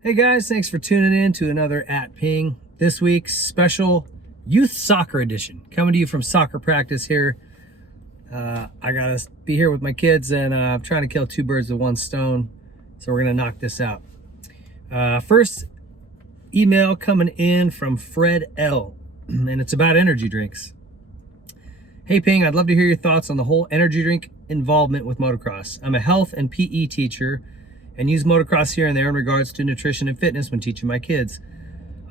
Hey guys, thanks for tuning in to another at Ping. This week's special youth soccer edition, coming to you from soccer practice here. I gotta be here with my kids, and I'm trying to kill two birds with one stone. So we're gonna knock this out. First email coming in from Fred L, and it's about energy drinks. Hey Ping, I'd love to hear your thoughts on the whole energy drink involvement with motocross. I'm a health and PE teacher and use motocross here and there in regards to nutrition and fitness when teaching my kids.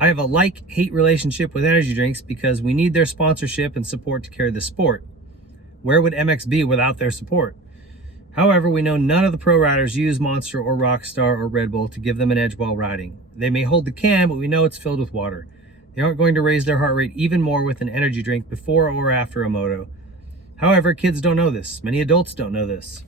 I have a like-hate relationship with energy drinks because we need their sponsorship and support to carry the sport. Where would MX be without their support? However, we know none of the pro riders use Monster or Rockstar or Red Bull to give them an edge while riding. They may hold the can, but we know it's filled with water. They aren't going to raise their heart rate even more with an energy drink before or after a moto. However, kids don't know this. Many adults don't know this.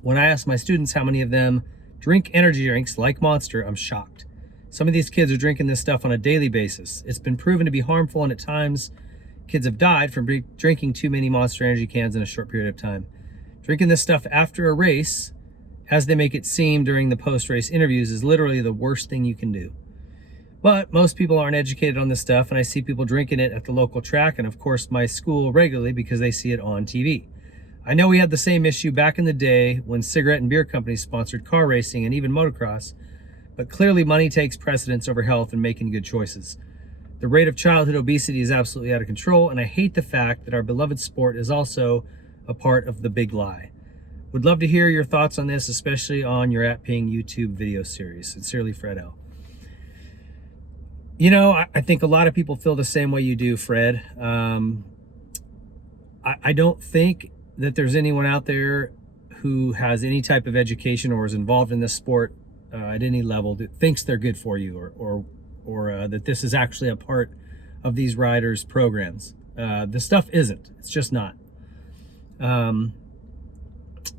When I ask my students how many of them drink energy drinks like Monster, I'm shocked. Some of these kids are drinking this stuff on a daily basis. It's been proven to be harmful, and at times, kids have died from drinking too many Monster energy cans in a short period of time. Drinking this stuff after a race, as they make it seem during the post-race interviews, is literally the worst thing you can do. But most people aren't educated on this stuff, and I see people drinking it at the local track and, of course, my school regularly because they see it on TV. I know we had the same issue back in the day when cigarette and beer companies sponsored car racing and even motocross, but clearly money takes precedence over health and making good choices. The rate of childhood obesity is absolutely out of control, and I hate the fact that our beloved sport is also a part of the big lie. Would love to hear your thoughts on this, especially on your At Ping YouTube video series. Sincerely, Fred L. You know, I think a lot of people feel the same way you do, Fred. I don't think that there's anyone out there who has any type of education or is involved in this sport at any level that thinks they're good for you or that this is actually a part of these riders' programs. The stuff isn't. It's just not.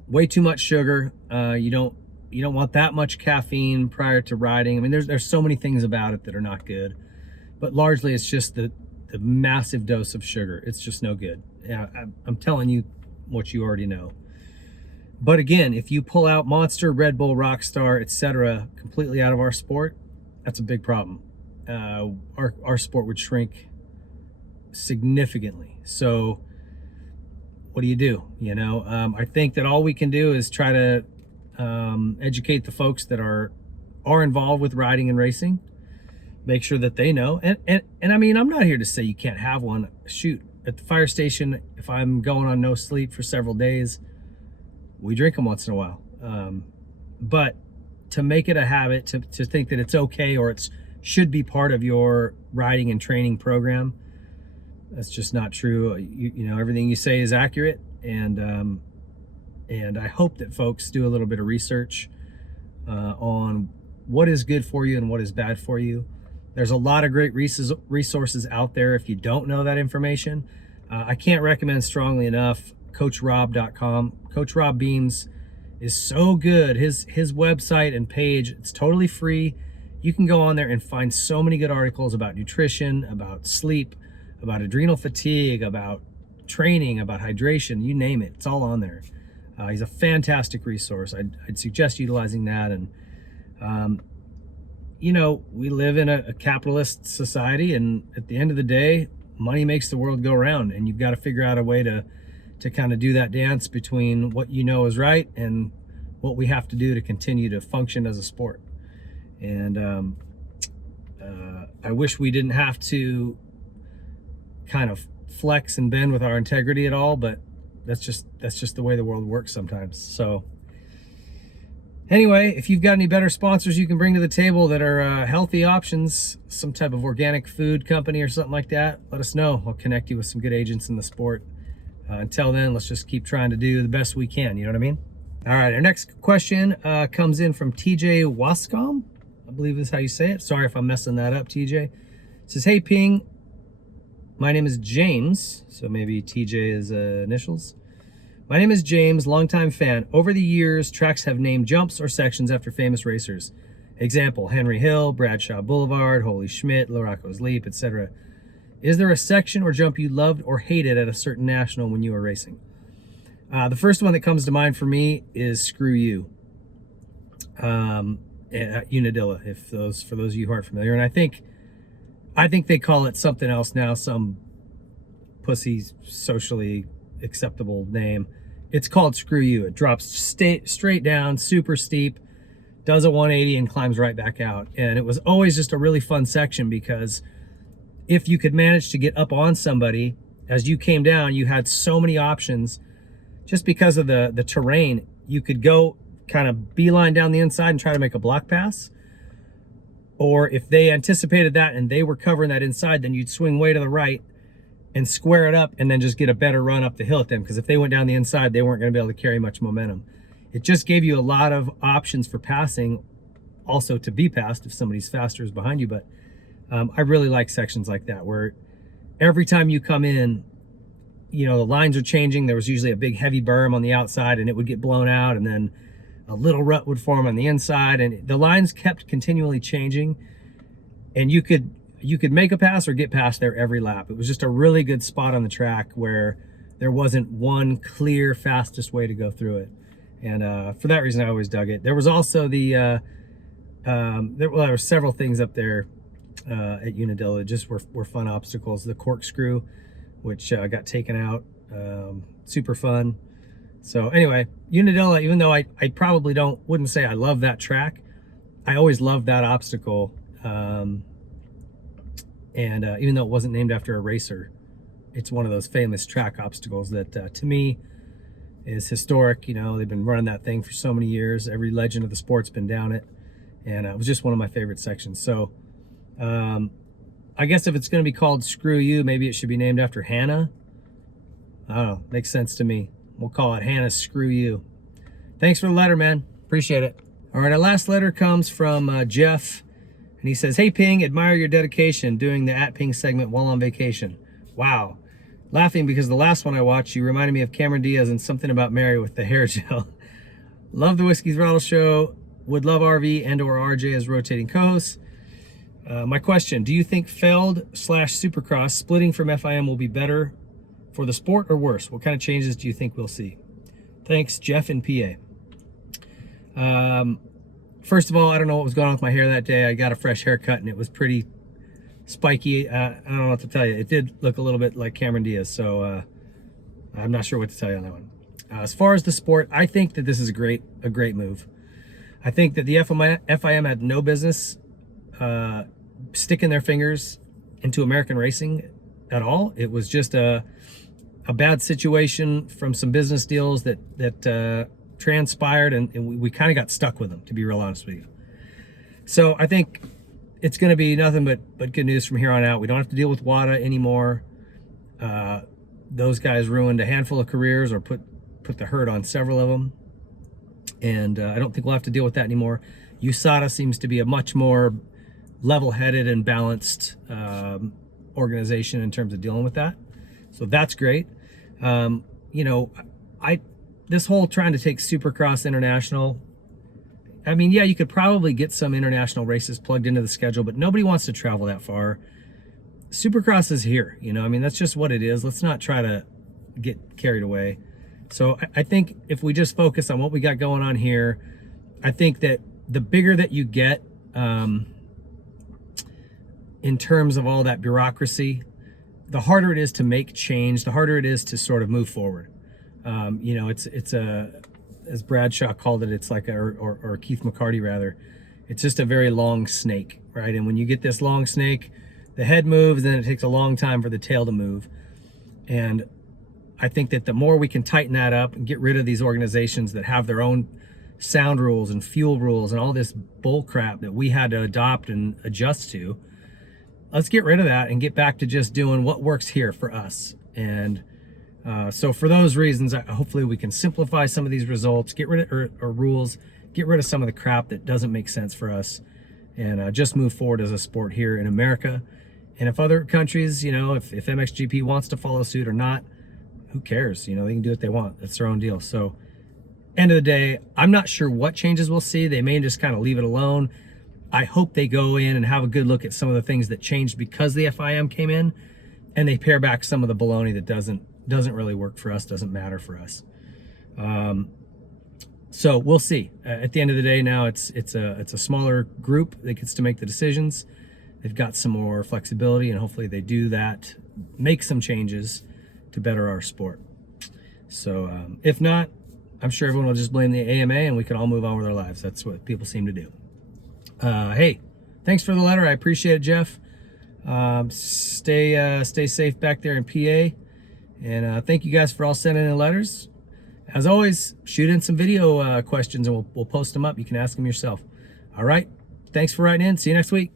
Way too much sugar. You don't want that much caffeine prior to riding. I mean, there's so many things about it that are not good, but largely it's just the massive dose of sugar. It's just no good. Yeah, I'm telling you what you already know. But again, if you pull out Monster, Red Bull, Rockstar, etc., completely out of our sport, that's a big problem. Our sport would shrink significantly. So what do? You know, I think that all we can do is try to educate the folks that are involved with riding and racing, make sure that they know. And I mean, I'm not here to say you can't have one. Shoot, at the fire station, if I'm going on no sleep for several days, we drink them once in a while. But to make it a habit, to think that it's okay or it should be part of your riding and training program, that's just not true. You know, everything you say is accurate, and I hope that folks do a little bit of research on what is good for you and what is bad for you. There's a lot of great resources out there if you don't know that information. I can't recommend strongly enough CoachRob.com. Coach Rob Beams is so good. His website and page, it's totally free. You can go on there and find so many good articles about nutrition, about sleep, about adrenal fatigue, about training, about hydration, you name it. It's all on there. He's a fantastic resource. I'd suggest utilizing that. And, you know, we live in a capitalist society, and at the end of the day, money makes the world go round, and you've got to figure out a way to kind of do that dance between what you know is right and what we have to do to continue to function as a sport. And I wish we didn't have to kind of flex and bend with our integrity at all, but that's just the way the world works sometimes. So anyway, if you've got any better sponsors you can bring to the table that are healthy options, some type of organic food company or something like that, let us know. I'll connect you with some good agents in the sport. Until then, let's just keep trying to do the best we can. You know what I mean? All right, our next question comes in from TJ Wascom. I believe is how you say it. Sorry if I'm messing that up, TJ. It says, hey, Ping. My name is James. So maybe TJ is initials. My name is James, longtime fan. Over the years, tracks have named jumps or sections after famous racers. Example, Henry Hill, Bradshaw Boulevard, Holy Schmidt, Laraco's Leap, etc. Is there a section or jump you loved or hated at a certain national when you were racing? The first one that comes to mind for me is Screw You. And Unadilla, for those of you who aren't familiar. And I think they call it something else now, some pussy socially acceptable name. It's called Screw You. It drops straight down, super steep, does a 180 and climbs right back out. And it was always just a really fun section, because if you could manage to get up on somebody as you came down, you had so many options. Just because of the terrain, you could go kind of beeline down the inside and try to make a block pass. Or if they anticipated that and they were covering that inside, then you'd swing way to the right and square it up and then just get a better run up the hill at them. Because if they went down the inside, they weren't going to be able to carry much momentum. It just gave you a lot of options for passing, also to be passed if somebody's faster is behind you. But I really like sections like that, where every time you come in, you know, the lines are changing. There was usually a big heavy berm on the outside and it would get blown out, and then a little rut would form on the inside, and the lines kept continually changing, and you could make a pass or get past there every lap. It was just a really good spot on the track where there wasn't one clear fastest way to go through it. And for that reason, I always dug it. There was also there were several things up there at Unadilla that just were fun obstacles. The corkscrew, which got taken out, super fun. So anyway, Unadilla, even though I probably wouldn't say I love that track, I always loved that obstacle. And even though it wasn't named after a racer, it's one of those famous track obstacles that to me is historic. You know, they've been running that thing for so many years. Every legend of the sport's been down it. And it was just one of my favorite sections. So I guess if it's going to be called Screw You, maybe it should be named after Hannah. I don't know. Makes sense to me. We'll call it Hannah Screw You. Thanks for the letter, man. Appreciate it. All right, our last letter comes from Jeff. And he says, "Hey, Ping, admire your dedication doing the at Ping segment while on vacation. Wow. Laughing because the last one I watched, you reminded me of Cameron Diaz and Something About Mary with the hair gel. Love the Whiskey Throttle Show. Would love RV and or RJ as rotating co-hosts. My question, do you think Feld/Supercross splitting from FIM will be better for the sport or worse? What kind of changes do you think we'll see? Thanks, Jeff in PA. First of all, I don't know what was going on with my hair that day. I got a fresh haircut and it was pretty spiky. I don't know what to tell you. It did look a little bit like Cameron Diaz, so I'm not sure what to tell you on that one. As far as the sport, I think that this is a great move. I think that the FIM had no business sticking their fingers into American racing at all. It was just a bad situation from some business deals that transpired, and we kind of got stuck with them, to be real honest with you. So I think it's going to be nothing but good news from here on out. We don't have to deal with WADA anymore. Those guys ruined a handful of careers or put the hurt on several of them. And I don't think we'll have to deal with that anymore. USADA seems to be a much more level-headed and balanced organization in terms of dealing with that. So that's great. You know, this whole trying to take Supercross international, I mean, yeah, you could probably get some international races plugged into the schedule, but nobody wants to travel that far. Supercross is here, you know, I mean, that's just what it is. Let's not try to get carried away. So I think if we just focus on what we got going on here, I think that the bigger that you get in terms of all that bureaucracy, the harder it is to make change, the harder it is to sort of move forward. You know, it's as Bradshaw called it, it's like or Keith McCarty rather, it's just a very long snake, right? And when you get this long snake, the head moves, then it takes a long time for the tail to move. And I think that the more we can tighten that up and get rid of these organizations that have their own sound rules and fuel rules and all this bull crap that we had to adopt and adjust to, let's get rid of that and get back to just doing what works here for us. And so for those reasons, hopefully we can simplify some of these results, get rid of or rules, get rid of some of the crap that doesn't make sense for us, and just move forward as a sport here in America. And if other countries, you know, if MXGP wants to follow suit or not, who cares? You know, they can do what they want. That's their own deal. So end of the day, I'm not sure what changes we'll see. They may just kind of leave it alone. I hope they go in and have a good look at some of the things that changed because the FIM came in, and they pare back some of the baloney that doesn't really work for us, doesn't matter for us. So we'll see. At the end of the day, now it's a smaller group that gets to make the decisions. They've got some more flexibility, and hopefully they do that, make some changes to better our sport. So if not, I'm sure everyone will just blame the AMA and we can all move on with our lives. That's what people seem to do. Hey, thanks for the letter. I appreciate it, Jeff. Stay safe back there in PA. And thank you guys for all sending in letters. As always, shoot in some video questions and we'll post them up. You can ask them yourself. All right. Thanks for writing in. See you next week.